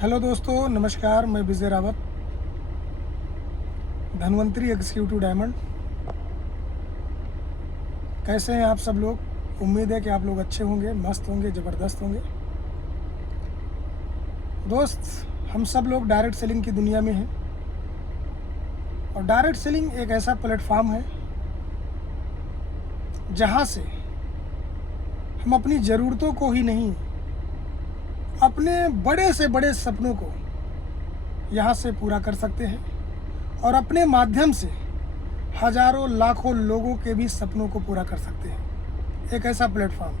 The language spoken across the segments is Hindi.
हेलो दोस्तों, नमस्कार। मैं विजय रावत, धनवंतरी एग्जीक्यूटिव डायमंड। कैसे हैं आप सब लोग? उम्मीद है कि आप लोग अच्छे होंगे, मस्त होंगे, ज़बरदस्त होंगे। दोस्त, हम सब लोग डायरेक्ट सेलिंग की दुनिया में हैं और डायरेक्ट सेलिंग एक ऐसा प्लेटफॉर्म है जहां से हम अपनी ज़रूरतों को ही नहीं, अपने बड़े से बड़े सपनों को यहां से पूरा कर सकते हैं और अपने माध्यम से हजारों लाखों लोगों के भी सपनों को पूरा कर सकते हैं। एक ऐसा प्लेटफॉर्म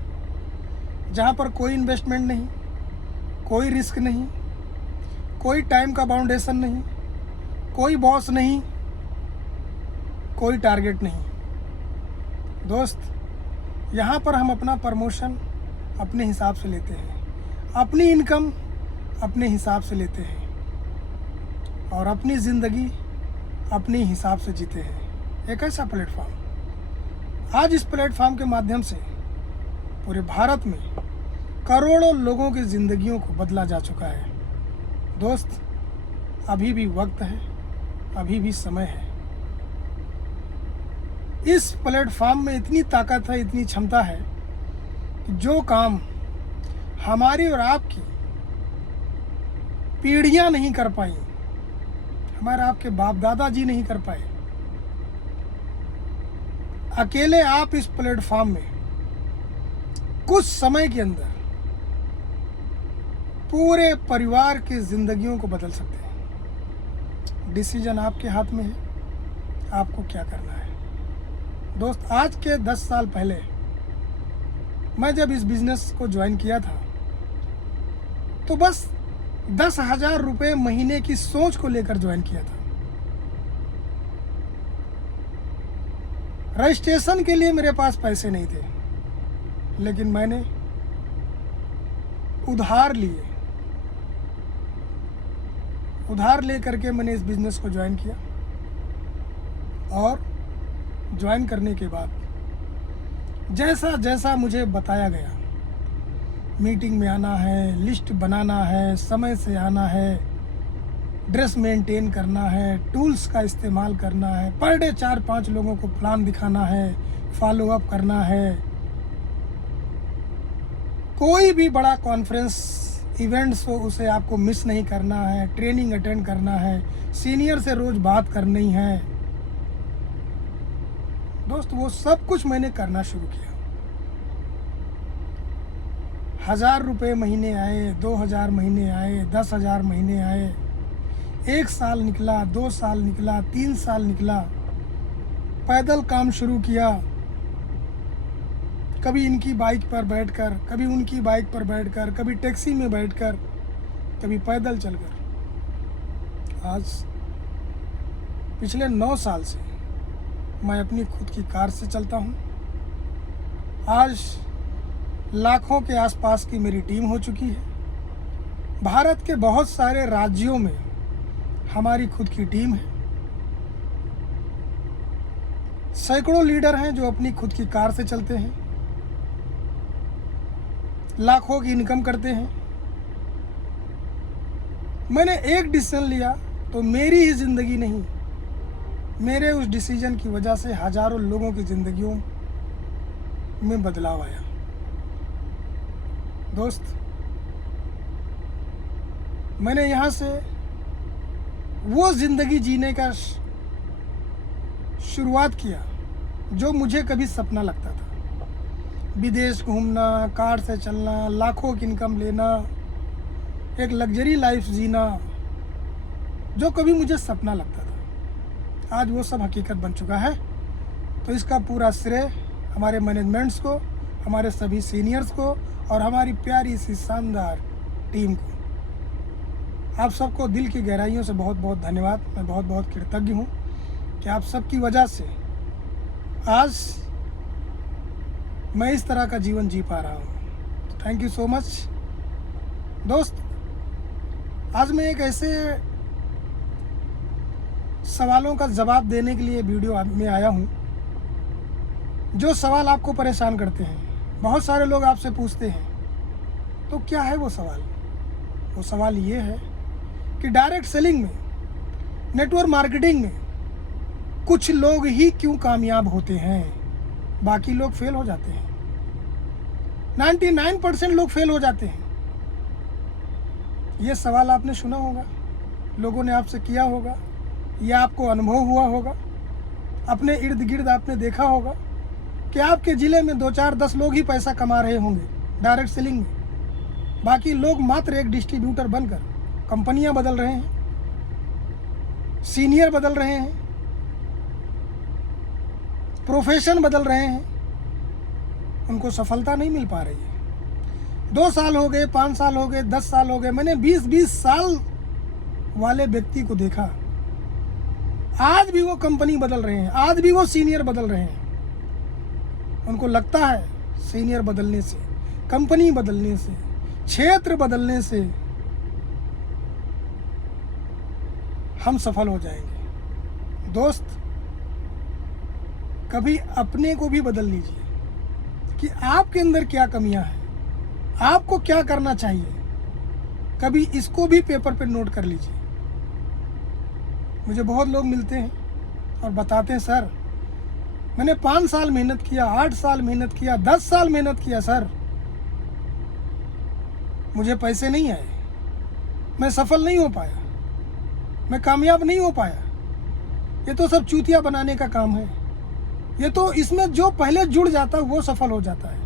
जहां पर कोई इन्वेस्टमेंट नहीं, कोई रिस्क नहीं, कोई टाइम का बाउंडेशन नहीं, कोई बॉस नहीं, कोई टारगेट नहीं। दोस्त, यहाँ पर हम अपना प्रमोशन अपने हिसाब से लेते हैं, अपनी इनकम अपने हिसाब से लेते हैं और अपनी ज़िंदगी अपने हिसाब से जीते हैं। एक ऐसा प्लेटफॉर्म, आज इस प्लेटफॉर्म के माध्यम से पूरे भारत में करोड़ों लोगों की ज़िंदगियों को बदला जा चुका है। दोस्त, अभी भी वक्त है, अभी भी समय है। इस प्लेटफॉर्म में इतनी ताकत है, इतनी क्षमता है कि जो काम हमारी और आपकी पीढ़ियां नहीं कर पाई, हमारे आपके बाप दादाजी नहीं कर पाए, अकेले आप इस प्लेटफॉर्म में कुछ समय के अंदर पूरे परिवार की जिंदगियों को बदल सकते हैं। डिसीजन आपके हाथ में है, आपको क्या करना है। दोस्त, आज के 10 साल पहले मैं जब इस बिजनेस को ज्वाइन किया था तो बस 10,000 रुपये महीने की सोच को लेकर ज्वाइन किया था। रजिस्ट्रेशन के लिए मेरे पास पैसे नहीं थे, लेकिन मैंने उधार लेकर के मैंने इस बिजनेस को ज्वाइन किया और ज्वाइन करने के बाद जैसा जैसा मुझे बताया गया, मीटिंग में आना है, लिस्ट बनाना है, समय से आना है, ड्रेस मेंटेन करना है, टूल्स का इस्तेमाल करना है, पर डे 4-5 लोगों को प्लान दिखाना है, फॉलो अप करना है, कोई भी बड़ा कॉन्फ्रेंस इवेंट्स हो उसे आपको मिस नहीं करना है, ट्रेनिंग अटेंड करना है, सीनियर से रोज बात करनी है। दोस्त, वो सब कुछ मैंने करना शुरू किया। 1,000 रुपये महीने आए, 2,000 महीने आए, 10,000 महीने आए, 1 साल निकला, 2 साल निकला, 3 साल निकला। पैदल काम शुरू किया, कभी इनकी बाइक पर बैठकर, कभी उनकी बाइक पर बैठकर, कभी टैक्सी में बैठकर, कभी पैदल चलकर। आज पिछले 9 साल से मैं अपनी खुद की कार से चलता हूँ। आज लाखों के आसपास की मेरी टीम हो चुकी है। भारत के बहुत सारे राज्यों में हमारी खुद की टीम है। सैकड़ों लीडर हैं जो अपनी खुद की कार से चलते हैं, लाखों की इनकम करते हैं। मैंने एक डिसीजन लिया तो मेरी ही जिंदगी नहीं, मेरे उस डिसीजन की वजह से हजारों लोगों की जिंदगियों में बदलाव आया। दोस्त, मैंने यहाँ से वो जिंदगी जीने का शुरुआत किया जो मुझे कभी सपना लगता था। विदेश घूमना, कार से चलना, लाखों की इनकम लेना, एक लग्जरी लाइफ जीना, जो कभी मुझे सपना लगता था, आज वो सब हकीकत बन चुका है। तो इसका पूरा श्रेय हमारे मैनेजमेंट्स को, हमारे सभी सीनियर्स को और हमारी प्यारी सी शानदार टीम को। आप सबको दिल की गहराइयों से बहुत बहुत धन्यवाद। मैं बहुत बहुत कृतज्ञ हूँ कि आप सबकी वजह से आज मैं इस तरह का जीवन जी पा रहा हूँ। Thank you so much. दोस्त, आज मैं एक ऐसे सवालों का जवाब देने के लिए वीडियो में आया हूँ जो सवाल आपको परेशान करते हैं। बहुत सारे लोग आपसे पूछते हैं, तो क्या है वो सवाल? वो सवाल ये है कि डायरेक्ट सेलिंग में, नेटवर्क मार्केटिंग में कुछ लोग ही क्यों कामयाब होते हैं, बाकी लोग फेल हो जाते हैं। 99% लोग फेल हो जाते हैं। ये सवाल आपने सुना होगा, लोगों ने आपसे किया होगा, या आपको अनुभव हुआ होगा, अपने इर्द गिर्द आपने देखा होगा कि आपके ज़िले में 2 4 10 लोग ही पैसा कमा रहे होंगे डायरेक्ट सेलिंग में, बाकी लोग मात्र एक डिस्ट्रीब्यूटर बनकर कंपनियां बदल रहे हैं, सीनियर बदल रहे हैं, प्रोफेशन बदल रहे हैं, उनको सफलता नहीं मिल पा रही है। 2 साल हो गए, 5 साल हो गए, 10 साल हो गए, मैंने 20-20 साल वाले व्यक्ति को देखा, आज भी वो कंपनी बदल रहे हैं, आज भी वो सीनियर बदल रहे हैं। उनको लगता है सीनियर बदलने से, कंपनी बदलने से, क्षेत्र बदलने से हम सफल हो जाएंगे। दोस्त, कभी अपने को भी बदल लीजिए कि आपके अंदर क्या कमियां हैं, आपको क्या करना चाहिए। कभी इसको भी पेपर पे नोट कर लीजिए। मुझे बहुत लोग मिलते हैं और बताते हैं, सर मैंने 5 साल मेहनत किया, 8 साल मेहनत किया, 10 साल मेहनत किया सर, मुझे पैसे नहीं आए, मैं सफल नहीं हो पाया, मैं कामयाब नहीं हो पाया। ये तो सब चूतिया बनाने का काम है। ये तो इसमें जो पहले जुड़ जाता है वो सफल हो जाता है।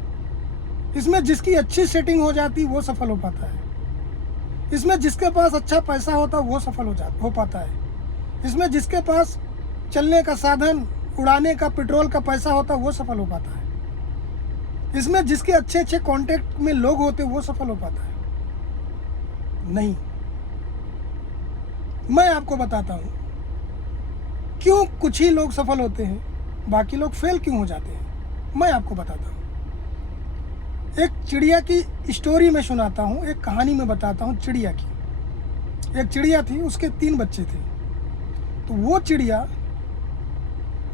इसमें जिसकी अच्छी सेटिंग हो जाती वो सफल हो पाता है। इसमें जिसके पास अच्छा पैसा होता वो सफल हो पाता है। इसमें जिसके पास चलने का साधन, उड़ाने का, पेट्रोल का पैसा होता वो सफल हो पाता है। इसमें जिसके अच्छे अच्छे कांटेक्ट में लोग होते वो सफल हो पाता है। नहीं, मैं आपको बताता हूं क्यों कुछ ही लोग सफल होते हैं, बाकी लोग फेल क्यों हो जाते हैं। मैं आपको बताता हूं। एक चिड़िया की स्टोरी में सुनाता हूं, एक कहानी में बताता हूं चिड़िया की। एक चिड़िया थी, उसके 3 बच्चे थे। तो वो चिड़िया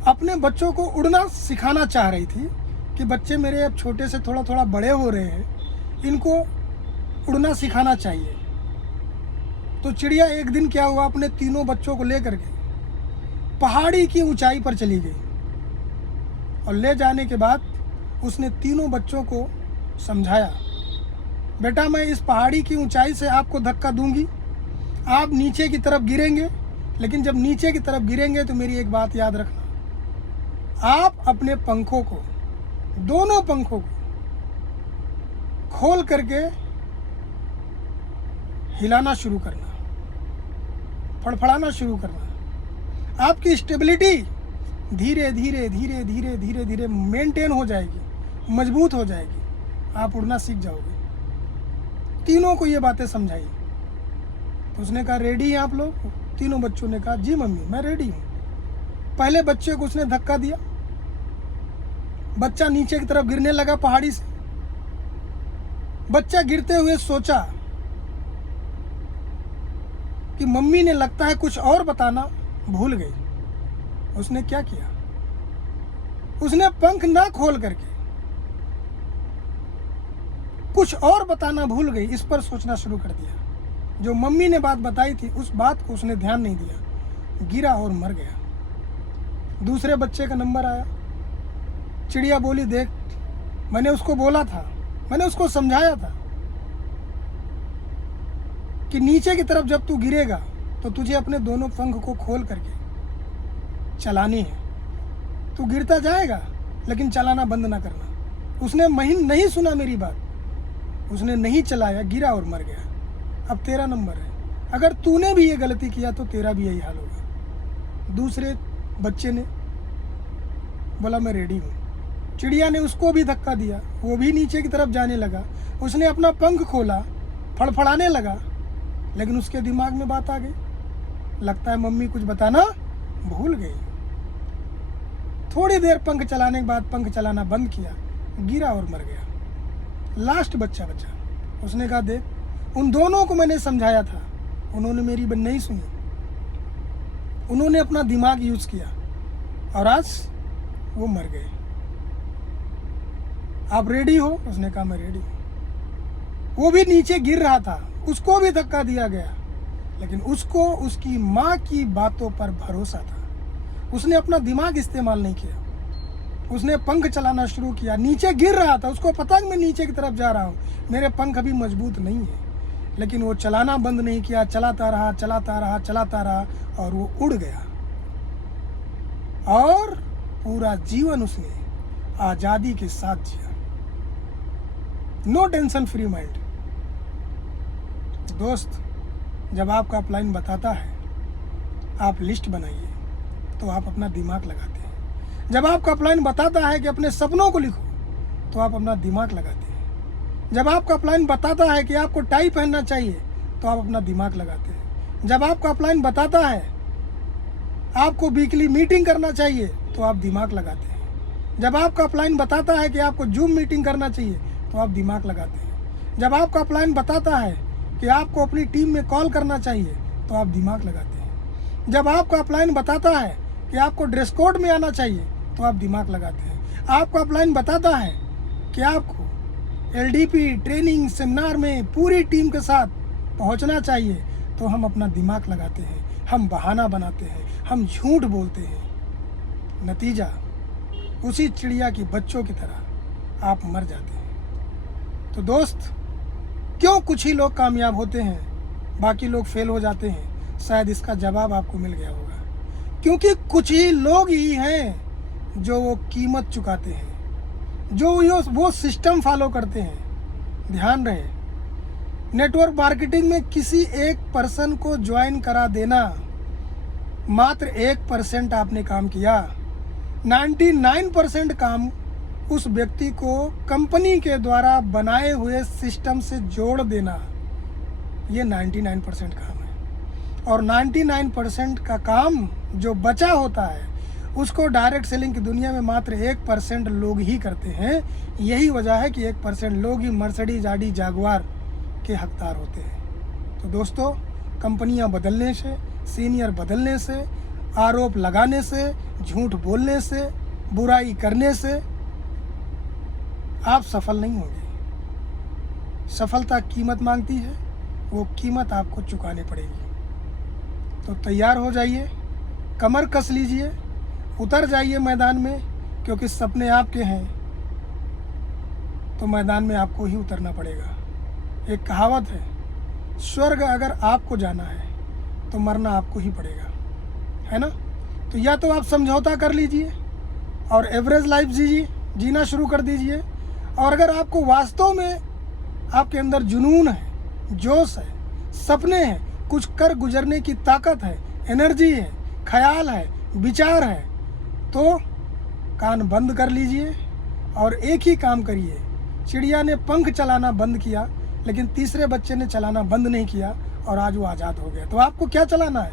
अपने बच्चों को उड़ना सिखाना चाह रही थी कि बच्चे मेरे अब छोटे से थोड़ा थोड़ा बड़े हो रहे हैं, इनको उड़ना सिखाना चाहिए। तो चिड़िया एक दिन क्या हुआ, अपने 3 बच्चों को लेकर के पहाड़ी की ऊंचाई पर चली गई और ले जाने के बाद उसने 3 बच्चों को समझाया, बेटा मैं इस पहाड़ी की ऊंचाई से आपको धक्का दूंगी, आप नीचे की तरफ गिरेंगे, लेकिन जब नीचे की तरफ गिरेंगे तो मेरी एक बात याद रखना, आप अपने पंखों को, दोनों पंखों को खोल करके हिलाना शुरू करना, फड़फड़ाना शुरू करना। आपकी स्टेबिलिटी धीरे धीरे धीरे धीरे धीरे धीरे मेंटेन हो जाएगी, मजबूत हो जाएगी, आप उड़ना सीख जाओगे। 3 को ये बातें समझाई। तो उसने कहा रेडी हैं आप लोग? 3 बच्चों ने कहा जी मम्मी मैं रेडी हूँ। पहले बच्चे को उसने धक्का दिया, बच्चा नीचे की तरफ गिरने लगा पहाड़ी से। बच्चा गिरते हुए सोचा कि मम्मी ने लगता है कुछ और बताना भूल गई। उसने क्या किया, उसने पंख ना खोल करके कुछ और बताना भूल गई, इस पर सोचना शुरू कर दिया। जो मम्मी ने बात बताई थी उस बात को उसने ध्यान नहीं दिया, गिरा और मर गया। दूसरे बच्चे का नंबर आया। चिड़िया बोली देख मैंने उसको बोला था, मैंने उसको समझाया था कि नीचे की तरफ जब तू गिरेगा तो तुझे अपने दोनों पंख को खोल करके चलानी है। तू गिरता जाएगा लेकिन चलाना बंद ना करना। उसने नहीं सुना मेरी बात, उसने नहीं चलाया, गिरा और मर गया। अब तेरा नंबर है, अगर तूने भी ये गलती किया तो तेरा भी यही हाल होगा। दूसरे बच्चे ने बोला मैं रेडी हूँ। चिड़िया ने उसको भी धक्का दिया, वो भी नीचे की तरफ जाने लगा। उसने अपना पंख खोला, फड़फड़ाने लगा, लेकिन उसके दिमाग में बात आ गई, लगता है मम्मी कुछ बताना भूल गई। थोड़ी देर पंख चलाने के बाद पंख चलाना बंद किया, गिरा और मर गया। लास्ट बच्चा बचा। उसने कहा देख उन दोनों को मैंने समझाया था, उन्होंने मेरी बात नहीं सुनी, उन्होंने अपना दिमाग यूज किया और आज वो मर गए। आप रेडी हो? उसने कहा मैं रेडी हूं। वो भी नीचे गिर रहा था, उसको भी धक्का दिया गया, लेकिन उसको उसकी माँ की बातों पर भरोसा था। उसने अपना दिमाग इस्तेमाल नहीं किया। उसने पंख चलाना शुरू किया। नीचे गिर रहा था, उसको पता कि मैं नीचे की तरफ जा रहा हूँ, मेरे पंख अभी मजबूत नहीं है, लेकिन वो चलाना बंद नहीं किया। चलाता रहा, चलाता रहा, चलाता रहा, और वो उड़ गया। और पूरा जीवन उसने आज़ादी के साथ जिया। No tension, free mind. दोस्त, जब आपका अपलाइन बताता है आप लिस्ट बनाइए, तो आप अपना दिमाग लगाते हैं। जब आपका अपलाइन बताता है कि अपने सपनों को लिखो, तो आप अपना दिमाग लगाते हैं। जब आपका अपलाइन बताता है कि आपको टाई पहनना चाहिए, तो आप अपना दिमाग लगाते हैं। जब आपका अपलाइन बताता है आपको वीकली मीटिंग करना चाहिए, तो आप दिमाग लगाते हैं। जब आपका अपलाइन बताता है कि आपको जूम मीटिंग करना चाहिए, तो आप दिमाग लगाते हैं। जब आपका अपलाइन बताता है कि आपको अपनी टीम में कॉल करना चाहिए, तो आप दिमाग लगाते हैं। जब आपका अपलाइन बताता है कि आपको ड्रेस कोड में आना चाहिए, तो आप दिमाग लगाते हैं। आपका अपलाइन बताता है कि आपको LDP ट्रेनिंग सेमिनार में पूरी टीम के साथ पहुंचना चाहिए, तो हम अपना दिमाग लगाते हैं। हम बहाना बनाते हैं, हम झूठ बोलते हैं। नतीजा उसी चिड़िया की बच्चों की तरह आप मर जाते हैं। तो दोस्त, क्यों कुछ ही लोग कामयाब होते हैं, बाकी लोग फेल हो जाते हैं? शायद इसका जवाब आपको मिल गया होगा। क्योंकि कुछ ही लोग ही हैं जो वो कीमत चुकाते हैं, जो वो सिस्टम फॉलो करते हैं। ध्यान रहे, नेटवर्क मार्केटिंग में किसी एक पर्सन को ज्वाइन करा देना, मात्र 1% आपने काम किया। 99% काम उस व्यक्ति को कंपनी के द्वारा बनाए हुए सिस्टम से जोड़ देना, ये 99% काम है। और 99% का काम जो बचा होता है, उसको डायरेक्ट सेलिंग की दुनिया में मात्र 1% लोग ही करते हैं। यही वजह है कि 1% लोग ही मर्सिडीज, ऑडी, जागुआर के हकदार होते हैं। तो दोस्तों, कंपनियां बदलने से, सीनियर बदलने से, आरोप लगाने से, झूठ बोलने से, बुराई करने से आप सफल नहीं होंगे। सफलता कीमत मांगती है, वो कीमत आपको चुकानी पड़ेगी। तो तैयार हो जाइए, कमर कस लीजिए, उतर जाइए मैदान में, क्योंकि सपने आपके हैं तो मैदान में आपको ही उतरना पड़ेगा। एक कहावत है, स्वर्ग अगर आपको जाना है तो मरना आपको ही पड़ेगा, है ना? तो या तो आप समझौता कर लीजिए और एवरेज लाइफ जीना शुरू कर दीजिए। और अगर आपको वास्तव में आपके अंदर जुनून है, जोश है, सपने हैं, कुछ कर गुजरने की ताकत है, एनर्जी है, ख्याल है, विचार है, तो कान बंद कर लीजिए और एक ही काम करिए। चिड़िया ने पंख चलाना बंद किया, लेकिन तीसरे बच्चे ने चलाना बंद नहीं किया, और आज वो आज़ाद हो गया। तो आपको क्या चलाना है?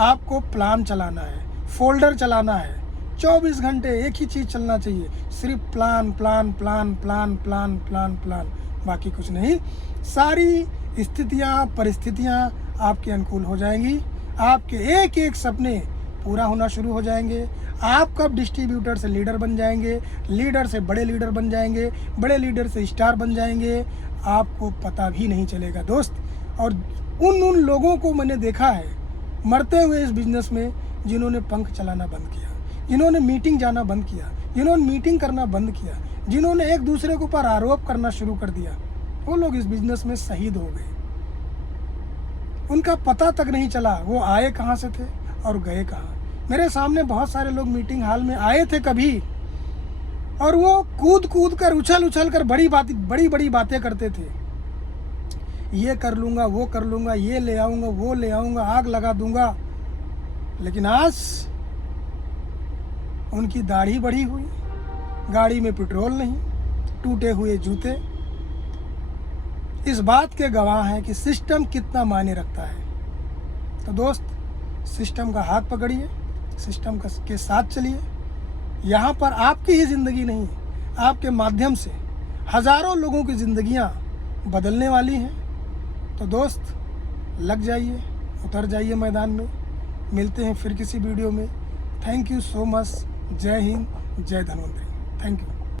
आपको प्लान चलाना है, फोल्डर चलाना है। 24 घंटे एक ही चीज़ चलना चाहिए, सिर्फ plan plan plan plan plan plan plan, बाकी कुछ नहीं। सारी स्थितियाँ, परिस्थितियाँ आपके अनुकूल हो जाएंगी। आपके एक एक सपने पूरा होना शुरू हो जाएंगे। आप कब डिस्ट्रीब्यूटर से लीडर बन जाएंगे, लीडर से बड़े लीडर बन जाएंगे, बड़े लीडर से स्टार बन जाएंगे, आपको पता भी नहीं चलेगा दोस्त। और उन लोगों को मैंने देखा है मरते हुए इस बिजनेस में, जिन्होंने पंख चलाना बंद किया, जिन्होंने मीटिंग जाना बंद किया, जिन्होंने मीटिंग करना बंद किया, जिन्होंने एक दूसरे के ऊपर आरोप करना शुरू कर दिया, वो लोग इस बिजनेस में शहीद हो गए। उनका पता तक नहीं चला वो आए कहाँ से थे और गए कहाँ। मेरे सामने बहुत सारे लोग मीटिंग हॉल में आए थे कभी, और वो कूद कूद कर, उछल उछल कर बड़ी बड़ी बातें करते थे। ये कर लूँगा, वो कर लूँगा, ये ले आऊँगा, वो ले आऊँगा, आग लगा दूँगा। लेकिन आज उनकी दाढ़ी बढ़ी हुई, गाड़ी में पेट्रोल नहीं, टूटे हुए जूते, इस बात के गवाह हैं कि सिस्टम कितना मायने रखता है। तो दोस्त, सिस्टम का हाथ पकड़िए, सिस्टम के साथ चलिए। यहाँ पर आपकी ही ज़िंदगी नहीं, आपके माध्यम से हज़ारों लोगों की ज़िंदगियाँ बदलने वाली हैं। तो दोस्त, लग जाइए, उतर जाइए मैदान में। मिलते हैं फिर किसी वीडियो में। Thank you so much. जय हिंद, जय धन्वंतरी। Thank you.